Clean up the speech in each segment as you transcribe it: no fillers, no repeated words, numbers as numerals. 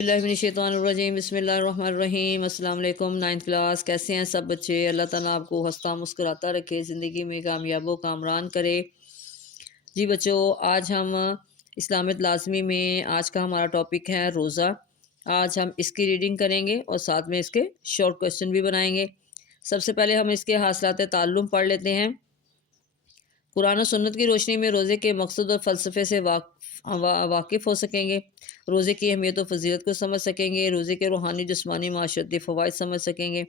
बिस्मिल्लाहिर्रहमानिर्रहीम बिस्मिल्लाहिर्रहमानिर्रहीम। अस्सलाम वालेकुम। 9th क्लास, कैसे हैं सब बच्चे? अल्लाह ताला आपको हंसता मुस्कुराता रखे, ज़िंदगी में कामयाब व कामरान करे। जी बच्चों, आज हम इस्लामिक लाज़मी में आज का हमारा टॉपिक है रोज़ा। आज हम इसकी रीडिंग करेंगे और साथ में इसके शॉर्ट क्वेश्चन भी बनाएंगे। सबसे पहले हम इसके हासिलात ताल्लुम पढ़ लेते हैं। कुरान और सुन्नत की रोशनी में रोज़े के मकसद और फ़लसफ़े से वाकिफ़ हो सकेंगे। रोज़े की अहमियत और फ़जीलत को समझ सकेंगे। रोज़े के रूहानी जिस्मानी माशरती फ़वाइद समझ सकेंगे।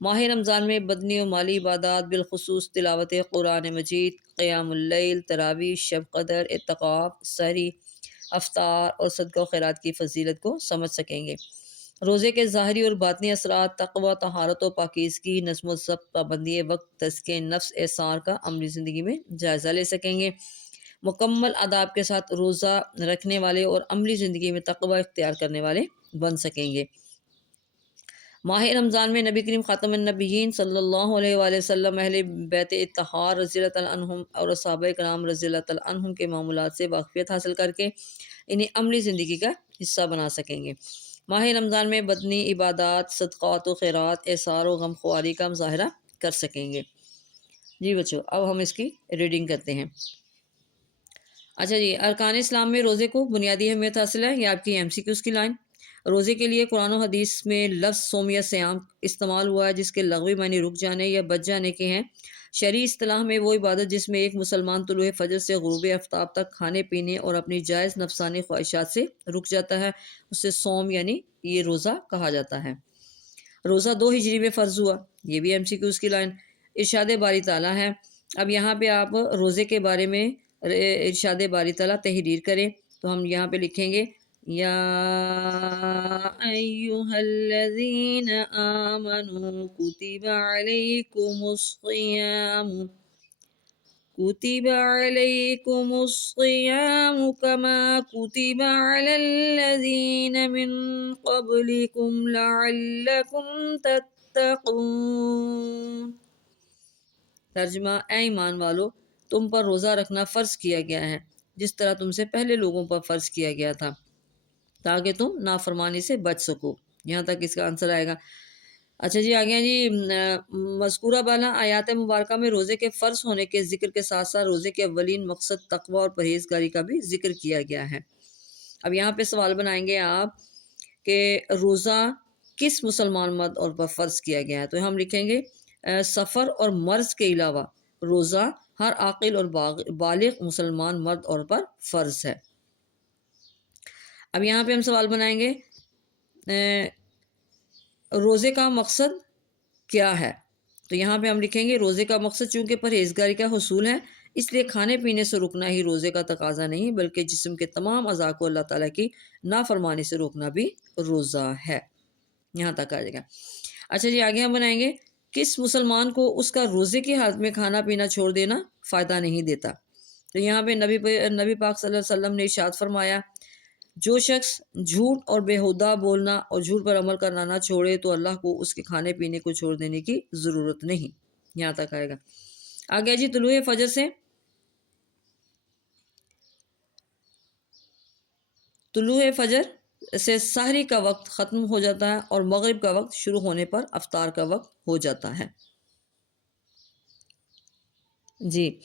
माह रमज़ान में बदनी और माली इबादत बिलखुसूस तिलावत कुरान मजीद, क़ियामुल लैल, तरावी, शब क़दर, इत्तिकाफ़, सहरी, अफ्तार और सदका खैरात की फ़जीलत को समझ सकेंगे। रोज़े के ज़ाहरी और बातनी असरात, तक़वा, तहारत और पाकीज़गी, नज़्म व ज़ब्त, पाबंदी वक्त, तज़किए नफ्स, एसार का अमली ज़िंदगी में जायज़ा ले सकेंगे। मुकम्मल आदाब के साथ रोज़ा रखने वाले और अमली ज़िंदगी में तक़वा इख्तियार करने वाले बन सकेंगे। माह रमज़ान में नबी करीम ख़ातमुन नबिय्यीन सल्लल्लाहु अलैहि वसल्लम, अहले बैत इत्तहार रज़ियल्लाहु तआला अन्हुम और सहाबाए किराम रज़ियल्लाहु तआला अन्हुम के मामूलात से वाक़फ़ियत हासिल करके इन्हें अमली ज़िंदगी का हिस्सा बना सकेंगे। माह रमज़ान में बदनी इबादत, सदक़ात व खैरात, एसार व गमख़्वारी का मुज़ाहरा कर सकेंगे। जी बच्चों, अब हम इसकी रीडिंग करते हैं। अच्छा जी, अरकान इस्लाम में रोज़े को बुनियादी अहमियत हासिल है। ये आपकी MCQs की लाइन। रोज़े के लिए कुरान और हदीस में लफ्ज़ सोम या सियाम इस्तेमाल हुआ है जिसके लग़वी मानी रुक जाने या बच जाने के हैं। शरई इस्तिलाह में वो इबादत जिसमें एक मुसलमान तुलुए फ़जर से ग़ुरूब आफ्ताब तक खाने पीने और अपनी जायज़ नफ्सानी ख्वाहिशात से रुक जाता है, उसे सोम यानी ये रोज़ा कहा जाता है। रोज़ा 2 हिजरी में फ़र्ज़ हुआ, ये भी MCQs की लाइन। इरशाद बारी ताला है। अब यहाँ पे आप रोज़े के बारे में इरशाद बारी ताला तहरीर करें, तो हम यहाँ पे लिखेंगे या अय्युहल्लज़ीना आमनू कुतिबा अलैकुमुस्सियामु कमा कुतिबा अलल्लज़ीना मिन क़ब्लिकुम लअल्लकुम तत्तक़ून। तर्जुमा, ऐ ईमान वालो, तुम पर रोज़ा रखना फ़र्ज़ किया गया है जिस तरह तुमसे पहले लोगों पर फ़र्ज़ किया गया था, ताकि तुम नाफरमानी से बच सको। यहाँ तक इसका आंसर आएगा। अच्छा जी, आ गया जी। मज़कूरा बाला आयात मुबारका में रोज़े के फ़र्ज़ होने के ज़िक्र के साथ साथ रोज़े के अव्वलीन मकसद तक़वा और परहेज़गारी का भी ज़िक्र किया गया है। अब यहाँ पे सवाल बनाएंगे आप कि रोज़ा किस मुसलमान मर्द और पर फ़र्ज़ किया गया है, तो हम लिखेंगे सफ़र और मर्ज़ के अलावा रोज़ा हर आक़िल और बालिग़ मुसलमान मर्द और पर फ़र्ज़ है। अब यहाँ पे हम सवाल बनाएंगे रोज़े का मकसद क्या है, तो यहाँ पे हम लिखेंगे रोज़े का मकसद चूँकि परहेज़गारी का हुसूल है, इसलिए खाने पीने से रुकना ही रोज़े का तकाज़ा नहीं बल्कि जिस्म के तमाम अज़ा को अल्लाह ताला की नाफरमानी से रोकना भी रोज़ा है। यहाँ तक आ जाएगा। अच्छा जी, आगे हम बनाएंगे किस मुसलमान को उसका रोज़े की हालत में खाना पीना छोड़ देना फ़ायदा नहीं देता, तो यहाँ पे नबी पाक सल्लल्लाहु अलैहि वसल्लम ने इरशाद फरमाया, जो शख्स झूठ और बेहुदा बोलना और झूठ पर अमल करना ना छोड़े तो अल्लाह को उसके खाने पीने को छोड़ देने की ज़रूरत नहीं। यहाँ तक आएगा। आगे जी, तुलुए फजर से सहरी का वक्त ख़त्म हो जाता है और मगरिब का वक्त शुरू होने पर अफ्तार का वक्त हो जाता है। जी,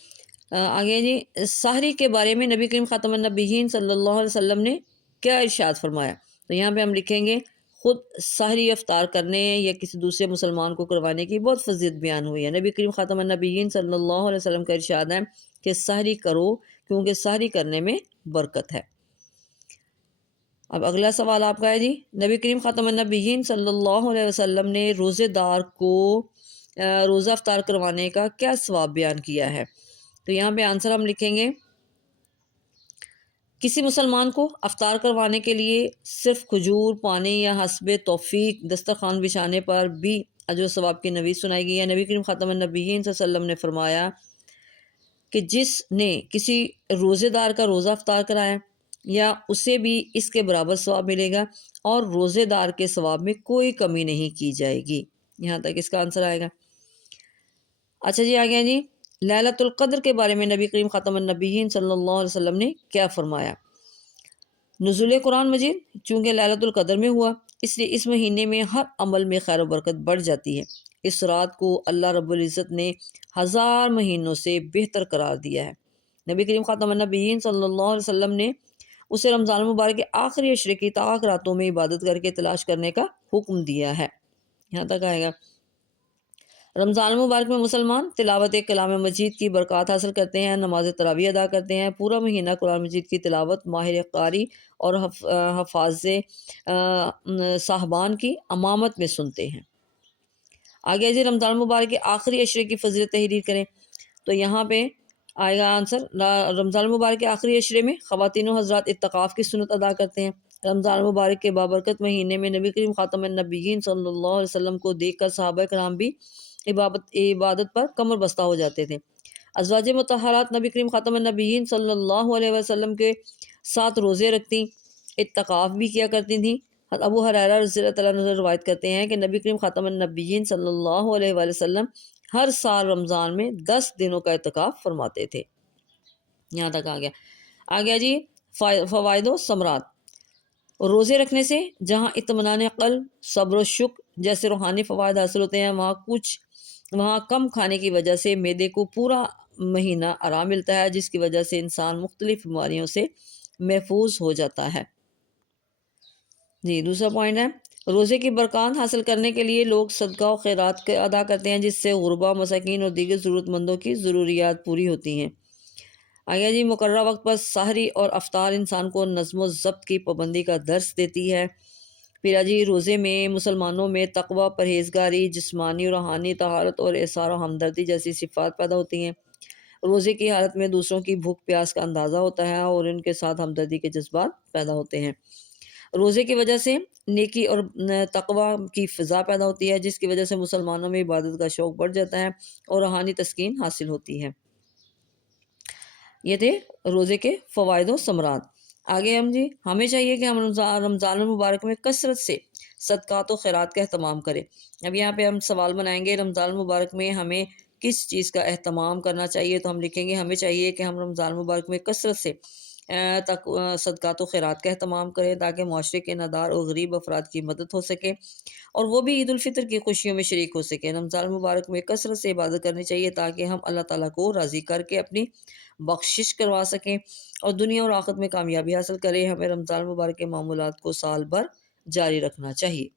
आगे जी, सहरी के बारे में नबी करीम ख़ातमुन नबिय्यीन सल्लल्लाहु अलैहि वसल्लम ने क्या इरशाद फरमाया, तो यहाँ पे हम लिखेंगे ख़ुद सहरी अफ्तार करने या किसी दूसरे मुसलमान को करवाने की बहुत फजीलत बयान हुई है। नबी करीम ख़ातमुन नबिय्यीन सल्लल्लाहु अलैहि वसल्लम का इरशाद है कि सहरी करो क्योंकि सहरी करने में बरकत है। अब अगला सवाल आपका है जी, नबी करीम ख़ातमुन नबिय्यीन सल्लल्लाहु अलैहि वसल्लम ने रोज़ेदार को रोज़ा अफ्तार करवाने का क्या सवाब बयान किया है, तो यहाँ पे आंसर हम लिखेंगे किसी मुसलमान को अफ्तार करवाने के लिए सिर्फ खजूर, पानी या हस्बे तौफीक दस्तरखान बिछाने पर भी अजर सवाब की नवीज़ सुनाई गई है। नबी करीम ख़ातमुन नबिय्यीन सल्लल्लाहु अलैहि वसल्लम ने फरमाया कि जिसने किसी रोज़ेदार का रोज़ा अफ्तार कराया या उसे भी इसके बराबर सवाब मिलेगा और रोज़ेदार के सवाब में कोई कमी नहीं की जाएगी। यहाँ तक इसका आंसर आएगा। अच्छा जी, आ गया जी, लैलतुल क़द्र के बारे में नबी करीम ख़ातमुन नबिय्यीन सल्लल्लाहु अलैहि वसल्लम ने क्या फरमाया, نزول قرآن مجید چونکہ لیلۃ القدر میں ہوا، اس لیے اس مہینے میں ہر عمل میں خیر و برکت بڑھ جاتی ہے۔ اس رات کو اللہ رب العزت نے 1000 مہینوں سے بہتر قرار دیا ہے۔ نبی کریم خاتم النبیین صلی اللہ علیہ وسلم نے اسے رمضان المبارک کے آخری عشرے کی طاق راتوں میں عبادت کر کے تلاش کرنے کا حکم دیا ہے۔ یہاں تک آئے گا۔ رمضان المبارک میں مسلمان تلاوت کلام مجید کی برکات حاصل کرتے ہیں، نماز تراویح ادا کرتے ہیں، پورا مہینہ قرآن مجید کی تلاوت ماہر قاری اور حفاظ صاحبان کی امامت میں سنتے ہیں۔ آگے جی رمضان المبارک کے آخری عشرے کی فضیلت تحریر کریں تو یہاں پہ آئے گا آنسر، رمضان المبارک کے آخری عشرے میں خواتین و حضرات اعتکاف کی سنت ادا کرتے ہیں۔ رمضان المبارک کے بابرکت مہینے میں نبی کریم خاتم النبیین صلی اللہ علیہ وسلم کو دیکھ کر صحابہ کرام بھی عبادت پر کمر بستہ ہو جاتے تھے۔ ازواج مطہرات نبی کریم خاتم النبیین صلی اللہ علیہ وسلم کے ساتھ روزے رکھتی، اعتکاف بھی کیا کرتی تھیں۔ ابو ہریرہ رضی اللہ تعالیٰ عنہ روایت کرتے ہیں کہ نبی کریم خاتم النبیین صلی اللہ علیہ وسلم ہر سال رمضان میں 10 دنوں کا اعتکاف فرماتے تھے۔ یہاں تک آ گیا جی فوائد و ثمرات۔ روزے رکھنے سے جہاں اطمینان قلب، صبر و شکر جیسے روحانی فوائد حاصل ہوتے ہیں، وہاں کم کھانے کی وجہ سے معدے کو پورا مہینہ آرام ملتا ہے، جس کی وجہ سے انسان مختلف بیماریوں سے محفوظ ہو جاتا ہے۔ جی دوسرا پوائنٹ ہے، روزے کی برکات حاصل کرنے کے لیے لوگ صدقہ و خیرات ادا کرتے ہیں، جس سے غربا، مساکین اور دیگر ضرورت مندوں کی ضروریات پوری ہوتی ہیں۔ آگے جی مقررہ وقت پر سحری اور افطار انسان کو نظم و ضبط کی پابندی کا درس دیتی ہے۔ پھر جی روزے میں مسلمانوں میں تقوی، پرہیزگاری، جسمانی اور روحانی طہارت اور احسار و ہمدردی جیسی صفات پیدا ہوتی ہیں۔ روزے کی حالت میں دوسروں کی بھوک پیاس کا اندازہ ہوتا ہے اور ان کے ساتھ ہمدردی کے جذبات پیدا ہوتے ہیں۔ روزے کی وجہ سے نیکی اور تقوی کی فضا پیدا ہوتی ہے، جس کی وجہ سے مسلمانوں میں عبادت کا شوق بڑھ جاتا ہے اور روحانی تسکین حاصل ہوتی ہے۔ یہ تھے روزے کے فوائد و ثمرات۔ آگے ہمیں چاہیے کہ ہم رمضان المبارک میں کثرت سے صدقات و خیرات کا اہتمام کریں۔ اب یہاں پہ ہم سوال بنائیں گے رمضان المبارک میں ہمیں کس چیز کا اہتمام کرنا چاہیے، تو ہم لکھیں گے ہمیں چاہیے کہ ہم رمضان المبارک میں کثرت سے صدقات و خیرات کا اہتمام کریں تاکہ معاشرے کے نادار اور غریب افراد کی مدد ہو سکے اور وہ بھی عید الفطر کی خوشیوں میں شریک ہو سکے۔ رمضان المبارک میں کثرت سے عبادت کرنی چاہیے تاکہ ہم اللہ تعالیٰ کو راضی کر کے اپنی بخشش کروا سکیں اور دنیا اور آخرت میں کامیابی حاصل کریں۔ ہمیں رمضان المبارک کے معمولات کو سال بھر جاری رکھنا چاہیے۔